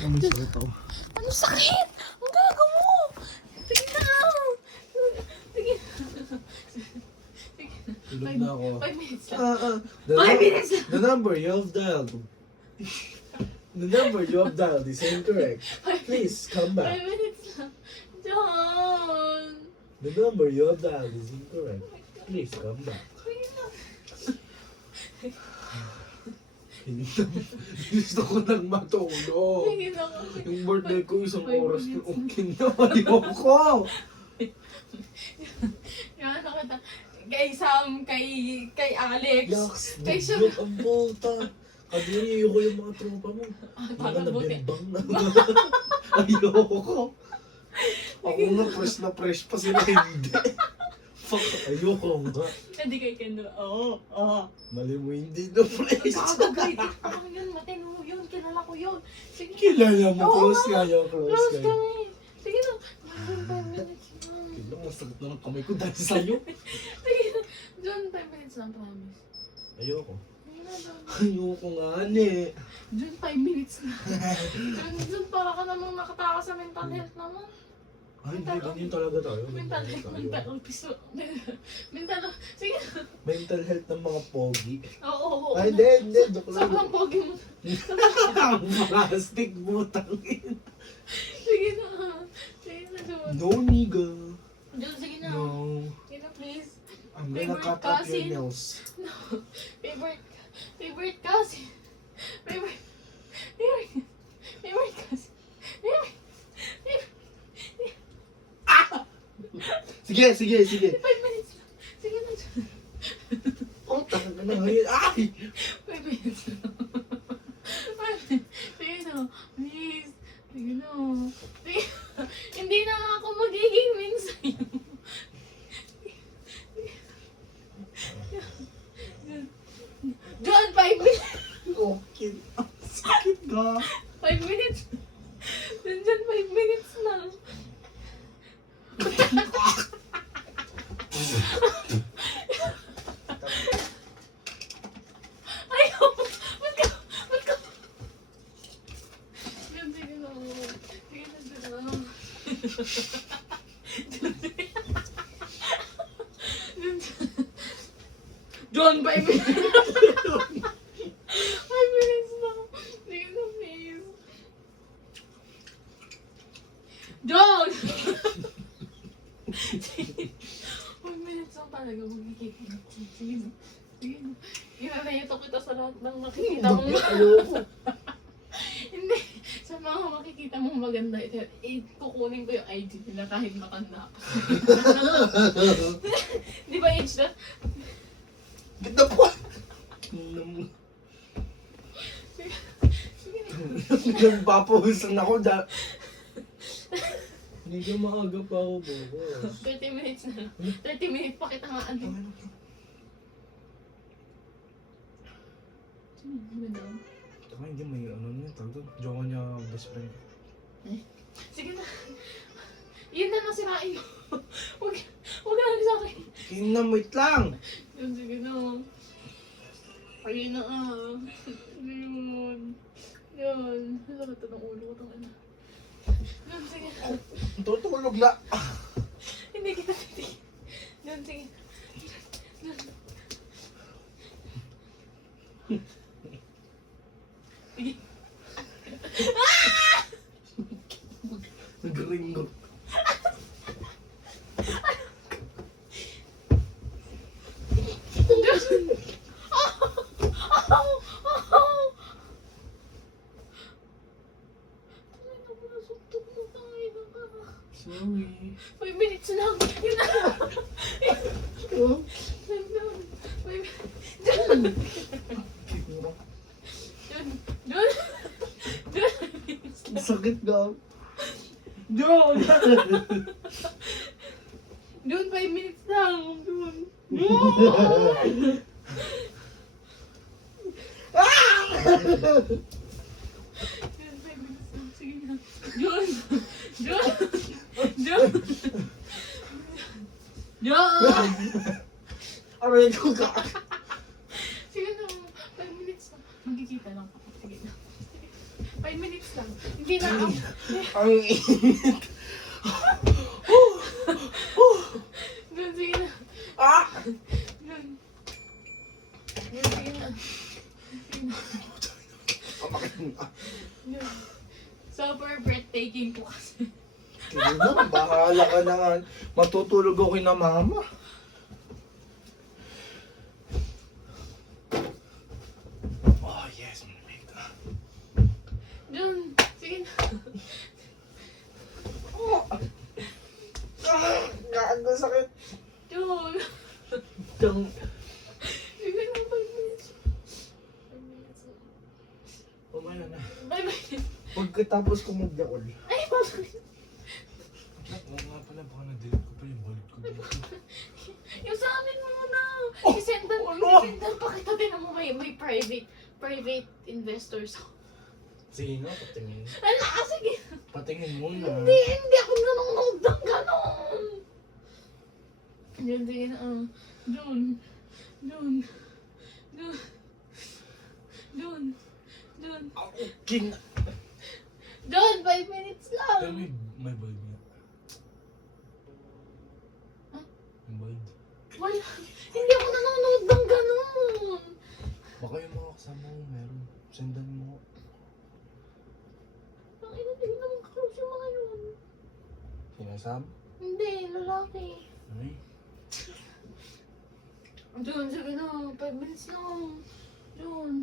Ang sakit ako. Ano sakit? Ang gago mo! Sige na! Sige na. Tulog na ako. 5 minutes lang. The 5 minutes lang. The number you have dialed. The number you have dialed is incorrect. Please come 5 back. minutes lang. John! The number you have dialed is incorrect. Please come back. Sige na. Gusto ko nang matulog. Sige na. Yung birthday ko isang 5 oras na minutes okay na. Ayoko. Yan ako ta. Kay Sam, kay Alex. Yaks, Kay Sam. dugyot ang puta. Kadiriyo ko yung mga tropa mo. Mga Tagal buti. nabimbang na. Ayoko. Ako nga fresh pa sila hindi. Fuck, ayoko nga. Hindi kay Kendo. Oo. Mali mo hindi na fresh. Gagagay. Ako yun, matino yun. Kilala ko yun. Sige. Kilala mo, Oo close nga. kayo, close Close kayo. kami. Sige na. 5 minutes lang. Kailan masakit na ng kamay ko dahil sa'yo. Sige na. John, 5 minutes lang, promise. Ayoko. Sige na, John. Ayoko nga, ane. John, 5 minutes na. John, para ka namang nakatakas sa mental health naman. Ay, hindi, ganyan talaga tayo. Mental health, mental, sige na. Mental health ng mga pogi. Oo. Ay, hindi, joke lang. Sobrang pogi mo. Plastic butangin. Sige na. Sige na, John. No, nigga. John, sige na. No. Sige na, please. I'm gonna Favorite cut off your cousin. nails. No. Favorite cousin. Favorite cousin. Sige. 5 minutes lang. Sige na, John. Oh, tanga na ngayon. Ay! 5 minutes lang. Sige na, please. Sige na. Sige. Hindi na nga ako magiging minsan. John, 5 minutes. Okay. Ang sakit ka. 5 minutes. John, 5 minutes lang. Ayaw! Ba't ka? John, sige na. Sige na, John. John, 5 minutes. 5 minutes na. Sige na, please. John! 5 minutes lang talaga magkikita. Sige na. Sige na. Inanayato kita sa lahat ng makikita mong Ayoko. Hindi. Sa mga makikita mong maganda, kukunin ko yung ID nila kahit matanda ako. Di ba age na? Ganda po. Sige na. Nagpapawisan ako dahil. Hindi ka maaga pa ako, boss. 30 minutes na lang. 30 minutes pa kita nga ano. Sino ba? Taka, hindi may ano niya, tawag doon. Jowa niya, best friend. Sige na. Yun na nasirain mo. Huwag na lang sa akin. Kina, wait lang! Yun, sige na. Ayun na Yun. Yun. Sakit na ng ulo ko itong ano. Yun, sige. Tutulog na! Hindi kita titigil. Yun, sige. Yun. Sige. Nag-ringo. Sorry. 5 minutes lang. Yun na. Oh? Yun na. 5 minutes. Dun. Sakit daw. John! Dun, 5 minutes lang. Dun. Dun, 5 minutes lang. Sige na. Dun. Aray ko ka. Sige na. 5 minutes lang. Magkikita lang ako. Sige na. 5 minutes lang. Hindi Sige na. Ang init. Jun, sige na. Ah! Jun. Jun, sige na. Jun. Super breathtaking po kasi. Sige na, bahala ka na nga. Matutulog ako kay na mama. Oh, yes, Mika. Jun, sige na. Gago sakit. Jun. Itong... Sige na, 5 minutes. 5 minutes na. Umala na. Bye-bye. Pagkatapos ko mag-dakol. Ay, bakit? Oo nga pala, baka na-delete ko pa yung wallet ko dito. Yung sa amin muna. Oh, Isendan, ano? isendan pa kita din mo may private investors ako. Sige nga, patingin. Ala, sige. Patingin muna. Hindi ako nanonood ng ganon. Jun, sige na. Jun. Jun. Jun. Jun. Jun. King! Jun, 5 minutes lang. Pero may bulb niya. Huh? Yung bulb. Wala. Hindi ako nanonood ng ganon. Baka yung mga kasama mo meron. Sendan mo. Ang ina, hindi naman kaklose yung mga yun. Sinasam? Hindi, lalaki. Ay. Jun, sige na. 5 minutes lang. Jun.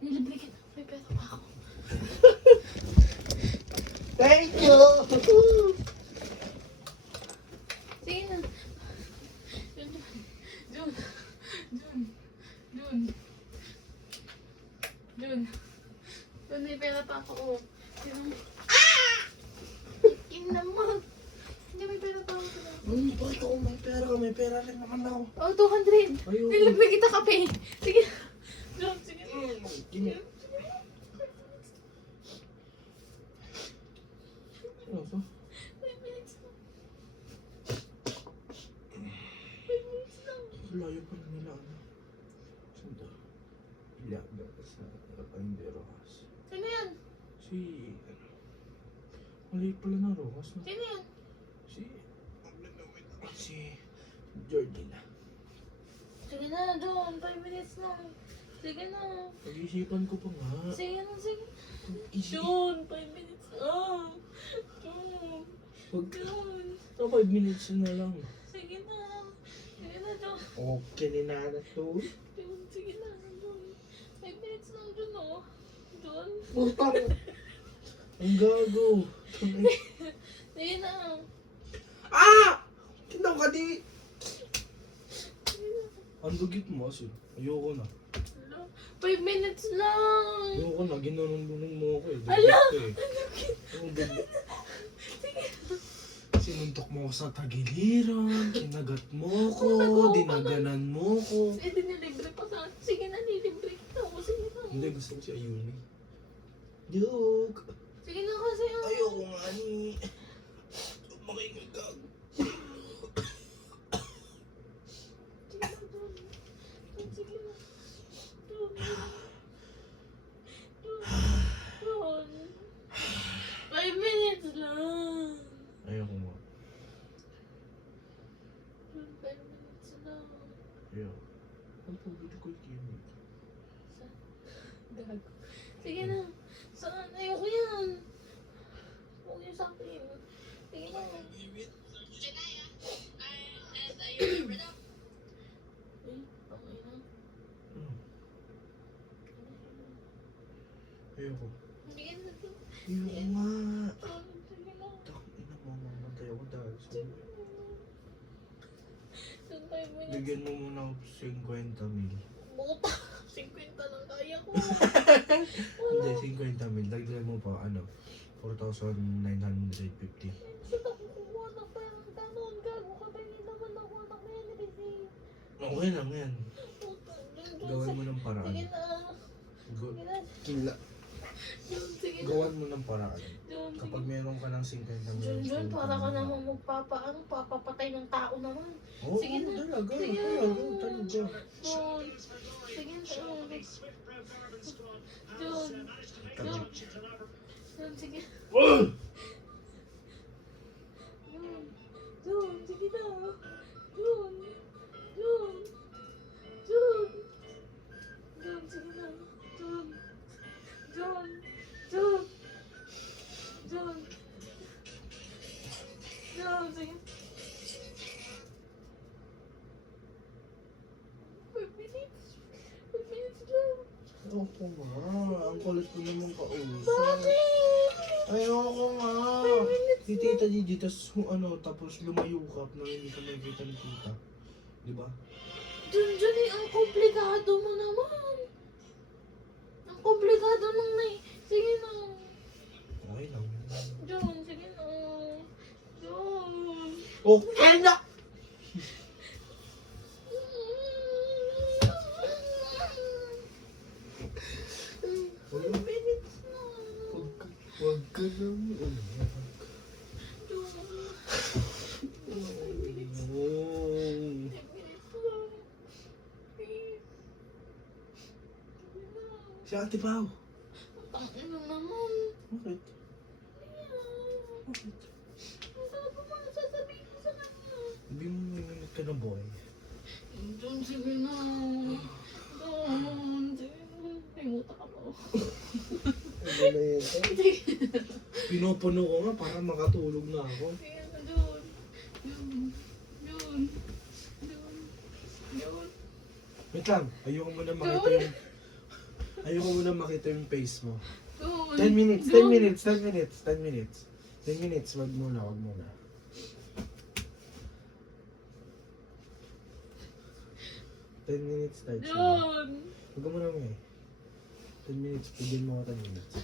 Nilibre kita. May pera pa ako. Thank you! Sige na. Jun, Jun. Jun. Jun. Jun. Jun, may pera pa ako. Jun. Ah! Ina mo. Hindi, may pera pa ako. Bakit ako may pera ka? May pera rin naman ako. Oh, 200. Ayun. Nilibre kita kape. Sige. Jun, sige. Kini. Ano to? 5 minutes lang. 5 minutes lang. Layo pa nila ano. Sanda. Ilak dapat na hindi rokas. Sino yan? Si ano. Mali pala na rokas no. Sino yan? Si Georgina. Sige na, John. 5 minutes lang. Sige na. Pag-isipan ko pa nga. Sige na, sige. Isip. John, 5 minutes lang. John. Pag John. 5 minutes na lang. Sige na. Sige na, John. Okay ni Nana to. John, sige na, John. 5 minutes lang, John, oh. John. Putang. Ang gago. Sige na. Ah! Kinang ka di. Ang dugit mo kasi. Ayoko na. 5 minutes lang. Ayoko na. Ginanong mo ako eh. Ala! Dugit ka eh. Ang dugit. Sinuntok mo ako sa tagiliran. Kinagat mo ko. Dinaganan mo ko. Eh, dinilibre pa sa akin. Sige na, nilibre kita. O, sige na. Hindi, gusto ko si Ayuni. Joke. Sige na kasi. Ayoko nga ni. Makinig ka. Sige na, John. John, sige na. John. John. 5 minutes lang. Ayoko nga. John, 5 minutes lang. Ayoko. Ang pagod ko yung Gago. Sige na. Saan? Ayoko yan. Huwag yung sa akin. Sige na. Okay na. Ayoko. Sige na. Ayoko nga. Sige na. Takina mo, mamatay ako dahil sa John, 5 minutes. Bigyan mo muna ako 50 mil. Buta. 50 lang kaya ko. Hindi, 50 mil. Dagdagan mo pa, ano, 4,950. Saan ako kukuha ng perang ganon? Gago ka ba? Hindi naman ako anak na yan. Okay lang yan. Puta. John, Gawan mo ng paraan. sige na. Go- Sige na. Kila. John, sige na. Gawan mo ng paraan. John, Kapag sige. meron ka ng 50 mil. John, para ka naman papapatay ng tao naman. Oo, Sige na. talaga. Sige na. Talaga. John, sige na. John. John. Jun, sige. Oh! Jun. Jun, sige na. Jun. Jun. Jun. Jun, sige na. Jun. Jun. Jun. Jun. Jun, sige. 5 minutes. 5 minutes lang. Ayoko nga. Ang kulit ko naman kausap. Bakit? Ayoko nga. 5 minutes Si Tita Gigi, tapos lumayo ka na hindi ka makikita ni Tita. Di ba? Jun, ang komplikado mo naman. Ang komplikado nung sige na. Okay lang. Jun, sige na. Jun. Okay na! Five minutes na. Huwag ka lang. Jun. Oh. 5 minutes lang. Please. Sige na. Si Ate Pao. Ang ina naman. Bakit? Ayan. Bakit? Ang sarap mo mga sasabihin ko sa kanya. Hindi mo minunod ka na boy. Jun, sige na. Jun, sige na. Pinguta ka pa. Ano na yan? Pinupuno ko nga para makatulog na ako. Sige na, Jun. Jun. Wait lang, ayoko muna makita yung... Ayoko muna makita yung face mo. Jun. 10 minutes, 10 minutes, 10 minutes, 10 minutes. 10 minutes, wag muna, wag muna. Ten minutes starts na. Jun. Wag mo na may. 10 minutes, pwede mo ako 10 minutes.